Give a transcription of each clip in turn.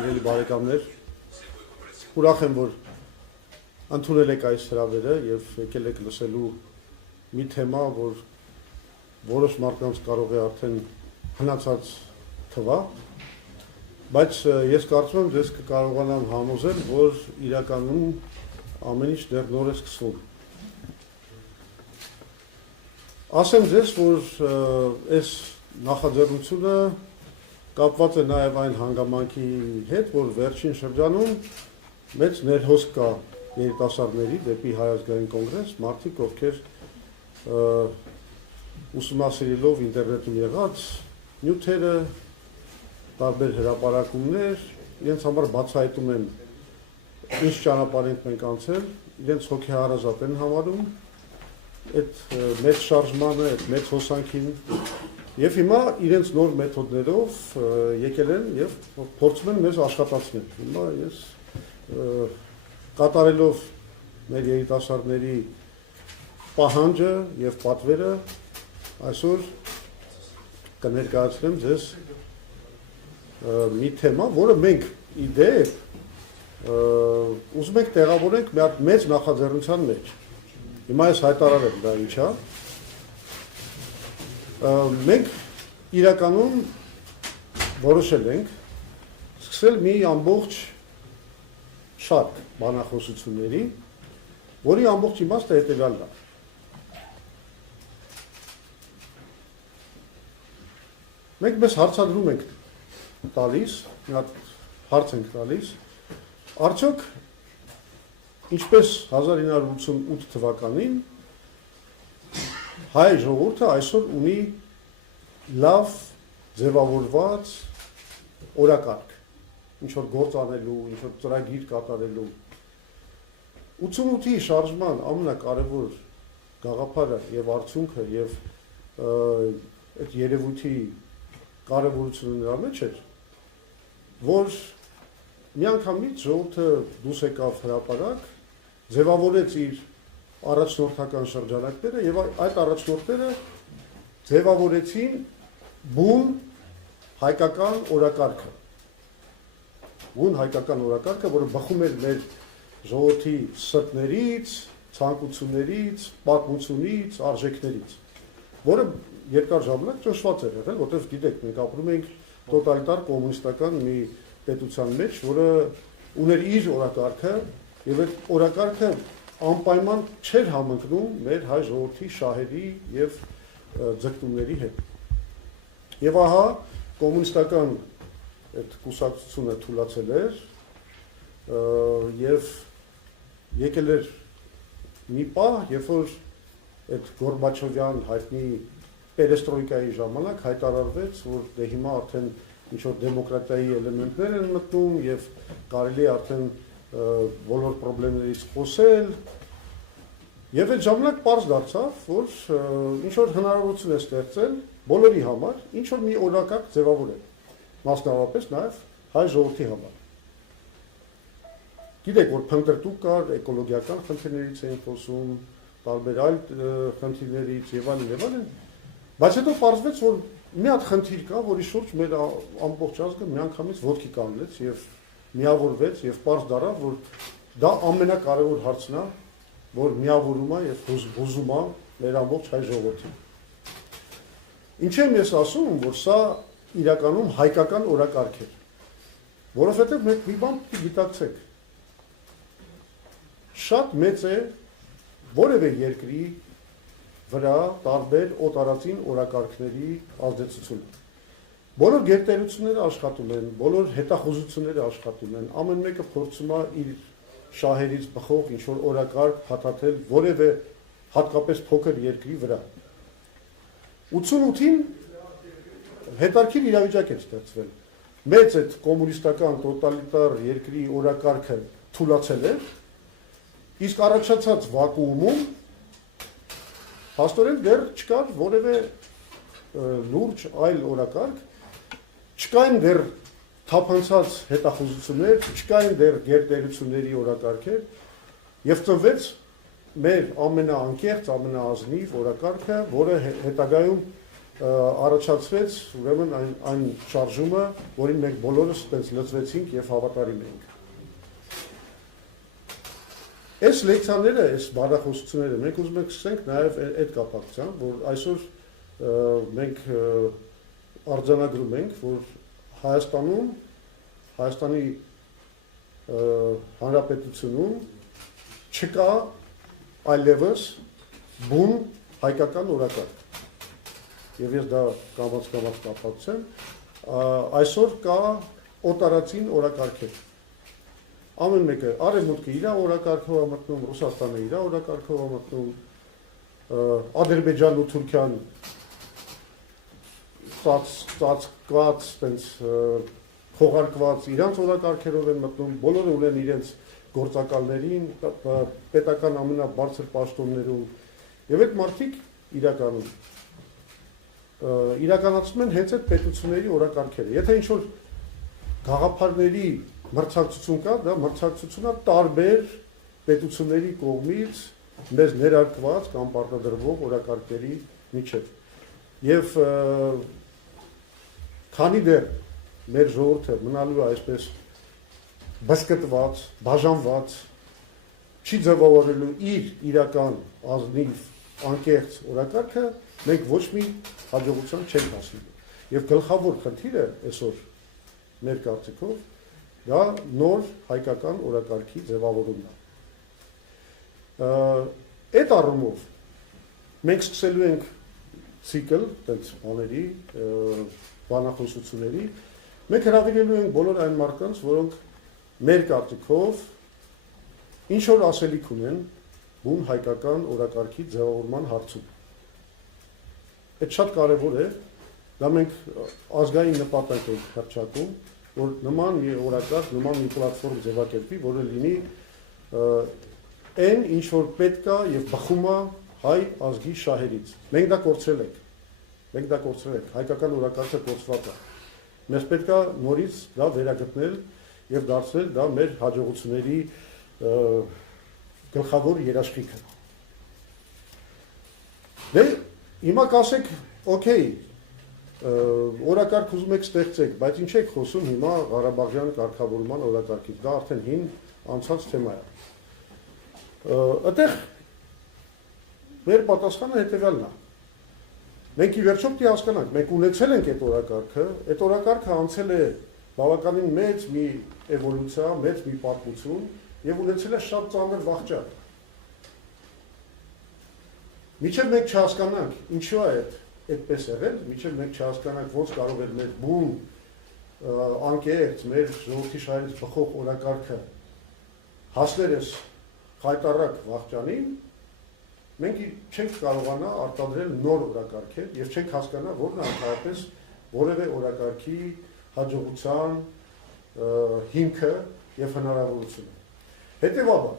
Սիրելի բարեկամներ, ուրախ եմ, որ ընդունել եք այս հրավերը եւ եկել եք լսելու մի թեմա, որ որոշ մարդկանց կարող է արդեն հնացած թվա, բայց ես կարծում եմ, ձեզ կկարողանամ համոզել, որ իրականում ամեն ինչ դեռ նոր է սկսվում։ Ասեմ ձեզ, որ այս նախաձեռնությունը կապված է նաև այն հանգամանքի հետ, որ վերջին շրջանում մեծ ներհոսք կա երիտասարդների դեպի Հայ ազգային կոնգրես, մարդիկ, ովքեր ուսումնասիրելով ինտերնետում եղած նյութերը, տարբեր հրապարակումներ, իրենց համար բացահայտում են ինչ ճանապարհ ենք մենք անցել, իրենց հոգեհարազատ են համարում այդ մեծ շարժմանը, այդ մեծ հոսանքին եւ հիմա իրենց նոր մեթոդներով եկել են եւ փորձում են մեզ աշխատացնել։ Հիմա ես կատարելով մեր երիտասարդների պահանջը եւ պատվերը այսօր կներկայացնեմ ձեզ մի թեմա, որը մենք իդեպ ուզում ենք տեղավորենք մի հատ մեծ նախաձեռնության մեջ։ Հիմա ես հայտարարեմ դա ինչ է։ Մենք իրականում որոշել ենք սկսել մի ամբողջ շարք բանախոսությունների, որի ամբողջ իմաստը հետևյալն է։ Մենք մեզ հարցադրում ենք տալիս, մի հատ հարց ենք տալիս, արդյոք ինչպես 1988 թվականին հայ ժողովուրդը այսօր ունի լավ ձևավորված օրակարգ, ինչ որ գործ անելու, ինչ որ ծրագիր կատարելու։ 88-ի շարժման ամենակարևոր գաղափարը եւ արդյունքը եւ այդ երևույթի կարևորությունը նրա մեջ էր, որ միանգամից ժողովուրդը դուրս եկավ հրապարակ, ձևավորեց իր առաջնորդական շրջանակները եւ այդ առաջնորդները ձևավորեցին բուն հայկական օրակարգը։ Բուն հայկական օրակարգը, որը բխում էր մեր ժողովրդի սրտներից, ցանկություններից, պատմությունից, արժեքներից, որը երկար ժամանակ ճնշված էր եղել, որտեղ գիտեք, մենք ապրում ենք տոտալիտար կոմունիստական մի պետության մեջ, որը ուներ իր օրակարգը եւ այդ օրակարգը անպայման չէր համընկնում մեր հայ ժողովրդի շահերի եւ ձգտումների հետ։ Եվ ահա կոմունիստական այդ կուսակցությունը թուլացել էր եւ եկել էր մի պահ, երբ որ այդ Գորբաչովյան հայտնի պերեստրոյկայի ժամանակ հայտարարվեց, որ դե հիմա արդեն ինչ որ դեմոկրատիայի էլեմենտներ են մտնում եւ կարելի է արդեն բոլոր խնդիրներից խոսել եւ այդ ժամանակ պարզ դարձավ, որ ինչ որ հնարավորություն է ստեղծել բոլորի համար, ինչ որ մի օրակարգ ձևավորել, մասնավորապես նաեւ հայ ժողովրդի համար։ Գիտեք, որ փնտրտուք կար, էկոլոգիական խնդիրներից էին խոսում, տարբեր այլ խնդիրներից եւ այլն, բայց հետո պարզվեց, որ մի հատ խնդիր կա, որի շուրջ մեր ամբողջ ազգը միանգամից ոտքի կանգնեց եւ միավորվեց եւ պարզ դառավ, որ դա ամենակարևոր հարցն է, որ միավորում է եւ հուզում է մեր ամբողջ հայ ժողովրդին։ Ինչ եմ ես ասում, որ սա իրականում հայկական օրակարգ է, որովհետեւ մենք մի բան գիտակցեք։ Շատ մեծ է որևէ երկրի վրա տարբեր օտարածին օրակարգների ազդեցությունը։ Բոլոր գերտերությունները աշխատում են, բոլոր հետախուզությունները աշխատում են, ամեն մեկը փորձում է իր շահերից բխող ինչ որ օրակարգ փաթաթել որևէ հատկապես փոքր երկրի վրա։ 88-ին հետարքիր իրավիճակ էր ստեղծվել։ Մեծ այդ կոմունիստական տոտալիտար երկրի օրակարգը թուլացել էր, իսկ առաջացած վակուումում հաստորեն դեռ չկար որևէ լուրջ այլ օրակարգ, չկային դեռ թափանցած հետախուզություններ, չկային դեռ գերտերությունների օրակարգեր եւ ծնվեց մեր ամենաանկեղծ, ամենաազնիվ օրակարգը, որը հետագայում առաջացվեց ուրեմն այն շարժումը, որին մենք բոլորս այդպես լծվեցինք եւ հավատարիմ էինք։ Այս լեկցիաները, այս բանախոսությունները մենք ուզում ենք սկսենք նաեւ այդ կապակցությամբ, որ այսօր մենք արձանագրում ենք, որ Հայաստանի Հանրապետությունում չկա այլևս բուն հայկական օրակարգ։ Եվ ես դա կամաց կապակցեմ, այսօր կա օտարածին օրակարգեր։ Ամեն մեկը Արևմուտքը իր օրակարգով է մտնում, Ռուսաստանը իր օրակարգով է մտնում, Ադրբեջանն ու Թուրքիան ծածկված, տենց խողարկված իրանց օրակարգերով են մտնում, բոլորը ունեն իրենց գործակալներին, պետական ամենաբարձր պաշտոններում, եւ այդ մարդիկ իրականացնում են հենց այդ պետությունների օրակարգերը։ Եթե ինչ-որ գաղափարների մրցակցություն կա, դա մրցակցությունն է տարբեր պետությունների կողմից մեզ ներարկված կամ պարտադրվող օրակարգերի միջև։ Եվ քանի դեռ մեր ժողովուրդը մնալու է այսպես բսկտված, բաժանված, չի ձևավորելու իր իրական ազնիվ անկեղծ օրակարգը, մենք ոչ մի հաջողության չենք հասնելու։ Եվ գլխավոր խնդիրը այսօր մեր կարծիքով դա նոր հայկական օրակարգի ձևավորումն է։ Այդ առումով մենք սկսելու ենք ցիկլ տենց բաների, բանախոսությունների, մենք հրավիրելու ենք բոլոր այն մարդկանց, որոնք մեր կարծիքով ինչ որ ասելիք ունեն բուն հայկական օրակարգի ձևավորման հարցում։ Այդ շատ կարևոր է, դա մենք ազգային նպատակ ենք հռչակում, որ նման մի օրակարգ, նման մի պլատֆորմ ձևակերպի, որը լինի այն ինչ որ պետք է եւ բխում է հայ ազգի շահերից։ Մենք դա կորցրել ենք, հայկական օրակարգը կորցված է։ Մեզ պետք է նորից դա վերագտնել եւ դարձնել դա մեր հաջողությունների գլխավոր երաշխիքը։ Դե հիմա կասեք, օքեյ, օրակարգ ուզում եք ստեղծեք, բայց ինչ եք խոսում հիմա Ղարաբաղյան կարգավորման օրակարգից, դա արդեն հին անցած թեմա է։ Այդտեղ մեր պատասխանը հետևյալն է։ Մենք ի վերջո պետք է հասկանանք, մենք ունեցել ենք այդ օրակարգը անցել է բավականին մեծ մի էվոլյուցիա, մեծ մի պատմություն եւ ունեցել է շատ ծանր վախճան։ Մինչև մենք չհասկանանք ինչու է այդպես եղել, մինչև մենք չհասկանանք ոնց կարող էր մեր բուն անկեղծ, մեր ժողովրդի շահերից բխող օրակարգը հասնել էս խայտառակ վախճանին, մենք չենք կարողանա արտադրել նոր օրակարգեր եւ չենք հասկանա որն է ընդհանրապես որևէ օրակարգի հաջողության հիմքը եւ հնարավորությունը։ Հետեւաբար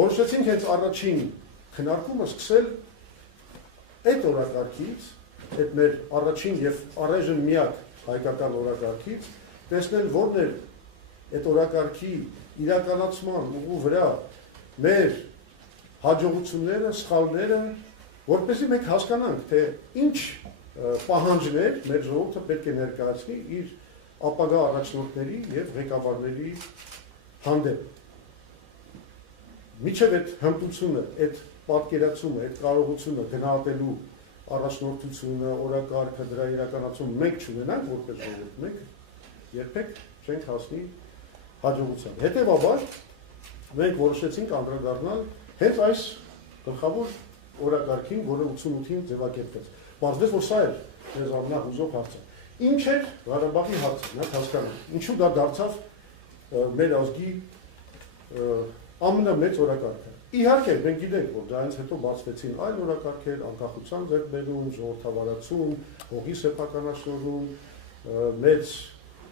որոշեցինք հենց առաջին քննարկումը սկսել այդ օրակարգից, այդ մեր առաջին եւ առայժմ միակ հայկական օրակարգից, տեսնել որն է այդ օրակարգի իրականացման ուղու վրա մեր հաջողությունները, սխալները, որպեսզի մենք հասկանանք, թե ինչ պահանջներ մեր ժողովուրդը պետք է ներկայացնի իր ապագա առաջնորդների եւ ղեկավարների հանդեպ։ Միջև այդ հմտությունը, այդ պատկերացումը, այդ կարողությունը գնահատելու առաջնորդությունը, օրակարգը, դրա իրականացումը մենք չունենանք որպես ժողովուրդ, մենք երբեք չենք հասնի հաջողության։ Հետևաբար մենք որոշեցինք անդրադառնալ հենց այս գլխավոր օրակարգին, որը 88-ին ձևակերպվեց։ Պարզվեց, որ սա էր մեզ ամենահուզող հարցը։ Ինչ էր Ղարաբաղի հարցը, նա հասկանանք։ Ինչու դա դարձավ մեր ազգի ամենամեծ օրակարգը։ Իհարկե, մենք գիտենք, որ դրանից հետո բացվեցին այլ օրակարգեր, անկախության ձեռքբերում, ժողովրդավարացում, հողի սեփականաշնորհում, մեծ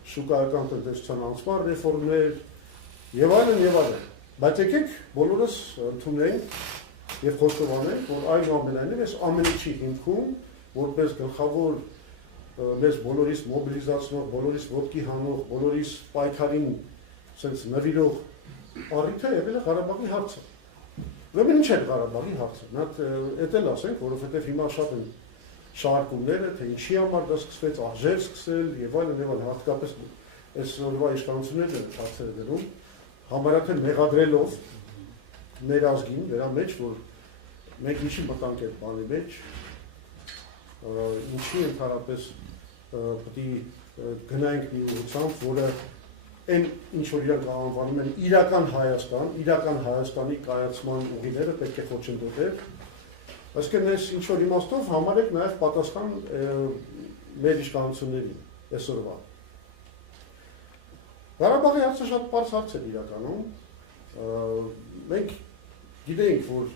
շուկայական տնտեսության անցման ռեֆորմներ եւ այլն եւ այլն։ Բայց եկեք բոլորս ընդունենք եւ խոստովանենք, որ այնուամենայնիվ այս ամենի հիմքում որպես գլխավոր մեզ բոլորիս մոբիլիզացնող, բոլորիս ոտքի հանող, բոլորիս պայքարին sense նվիրող առիթը եղել է Ղարաբաղի հարցը։ Ուրեմն ինչ է Ղարաբաղի հարցը։ Նա էդ էլ ասենք, որովհետև հիմա շատ են շարքումները, թե ինչի համար դա սկսվեց, արժեր սկսել եւ այլն, հատկապես այս օրվա իշխանությունները հարցերը դնում, համարյա թե մեղադրելով մեր ազգին դրա մեջ, որ մենք ինչի մտանք այդ բանի մեջ, ինչի ընդհանրապես պետք է գնանք մի ուղղությամբ, որը այն ինչ որ իրանք անվանում են իրական Հայաստանի կայացման ուղիները պետք է խոչընդոտել։ Այսինքն այս ինչ որ իմաստով համարեք նաև պատասխան մեր իշխանություններին այսօրվա։ Ղարաբաղի հարցը շատ պարզ հարց է իրականում։ Մենք գիտենք, որ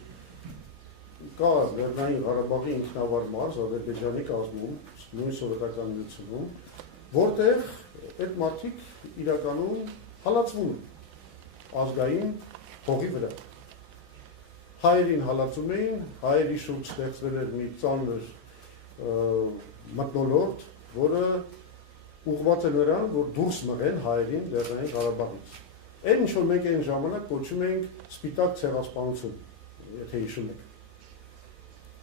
կա Լեռնային Ղարաբաղի ինքնավար մարզ Ադրբեջանի կազմում, նույն սովետական միությունում, որտեղ այդ մարդիկ իրականում հալածվում են ազգային հողի վրա։ Հայերին հալածում էին, հայերի շուրջ ստեղծվել էր մի ծանր մթնոլորտ, որը ուղղված է նրան, որ դուրս մղեն հայերին Լեռնային Ղարաբաղից։ Այն ինչ որ մենք այն ժամանակ կոչում էինք սպիտակ ցեղասպանություն, եթե հիշում եք։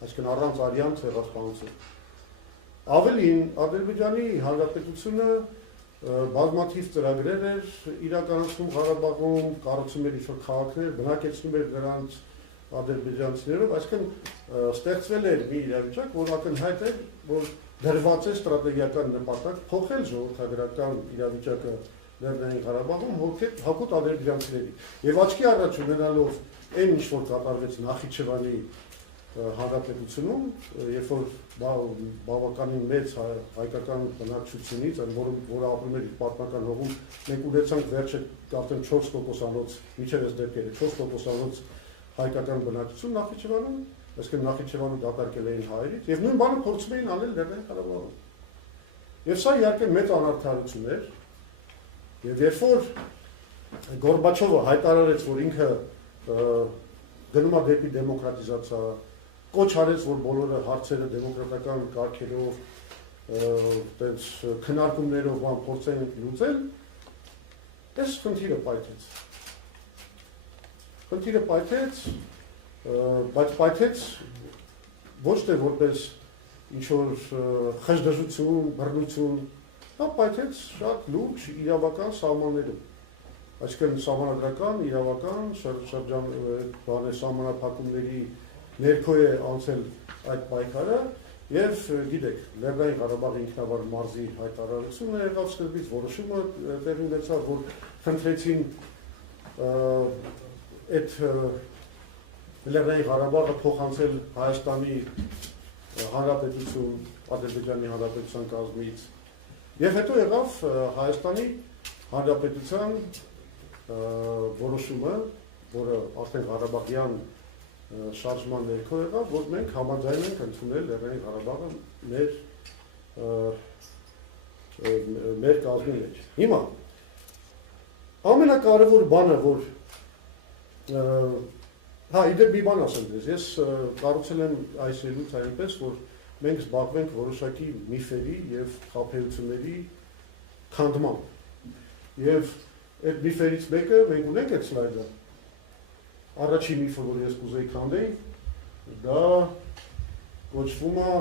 Այսինքն առանց արյան ցեղասպանություն։ Ավելին Ադրբեջանի Հանրապետությունը բազմաթիվ ծրագրեր էր իրականացնում Ղարաբաղում, կառուցում էր ինչ-որ քաղաքներ, բնակեցնում էր նրանց ադրբեջանցիներով, այսինքն ստեղծվել էր մի իրավիճակ, որ ակնհայտ էր, որ դրված է ստրատեգիական նպատակ փոխել ժողովրդագրական իրավիճակը Լեռնային Ղարաբաղում հօգուտ ադրբեջանցիների։ Եվ աչքի առաջ ունենալով այն ինչ որ կատարվեց Նախիջևանի Հանրապետությունում, երբ որ բավականին մեծ հայկական բնակչությունից, որը ապրում էր իր պատմական հողում, մենք ունեցանք վերջը արդեն 4%-անոց, միջև այս դեպքերը 4%-անոց հայկական բնակչություն Նախիջևանում, այսինքն Նախիջևանը դատարկել էին հայերից, եւ նույն բանը փորձում էին անել Լեռնային Ղարաբաղում։ Եվ սա իհարկե մեծ անարդարություն էր, եւ երբ որ Գորբաչովը հայտարարեց, որ ինքը գնում է դեպի դեմոկրատիզացիա, կոչ արեց, որ բոլորը հարցերը դեմոկրատական կարգերով, այդպես քննարկումներով փորձեն լուծել, այս խնդիրը պայթեց։ Խնդիրը պայթեց, բայց պայթեց ոչ թե որպես ինչ-որ խժդժություն, բռնություն, դա պայթեց շատ լուրջ իրավական սահմաններում։ Այսինքն սահմանադրական, իրավական, սահմանափակումների ներքո է անցել այդ պայքարը եւ գիտեք, Լեռնային Ղարաբաղի ինքնավար մարզի հայտարարությունը եղավ սկզբից, որոշումը տեղի ունեցավ, որ խնդրեցին այդ Լեռնային Ղարաբաղը փոխանցել Հայաստանի Հանրապետություն, Ադրբեջանի Հանրապետության կազմից եւ հետո եղավ Հայաստանի Հանրապետության որոշումը, որը արդեն Ղարաբաղյան շարժման ներքո եղավ, որ մենք համաձայն ենք ընդունել Լեռնային Ղարաբաղը մեր կազմի մեջ։ Հիմա ամենակարևոր բանը, որ իդեպ մի բան ասեմ ձեզ, ես կառուցել եմ այս ելույթը այնպես, որ մենք զբաղվենք որոշակի միֆերի եւ խաբեությունների քանդմամբ։ Եվ այդ միֆերից մեկը մենք ունենք այդ սլայդը։ Առաջին միֆը, որ ես կուզեի քանդեի, դա կոչվում է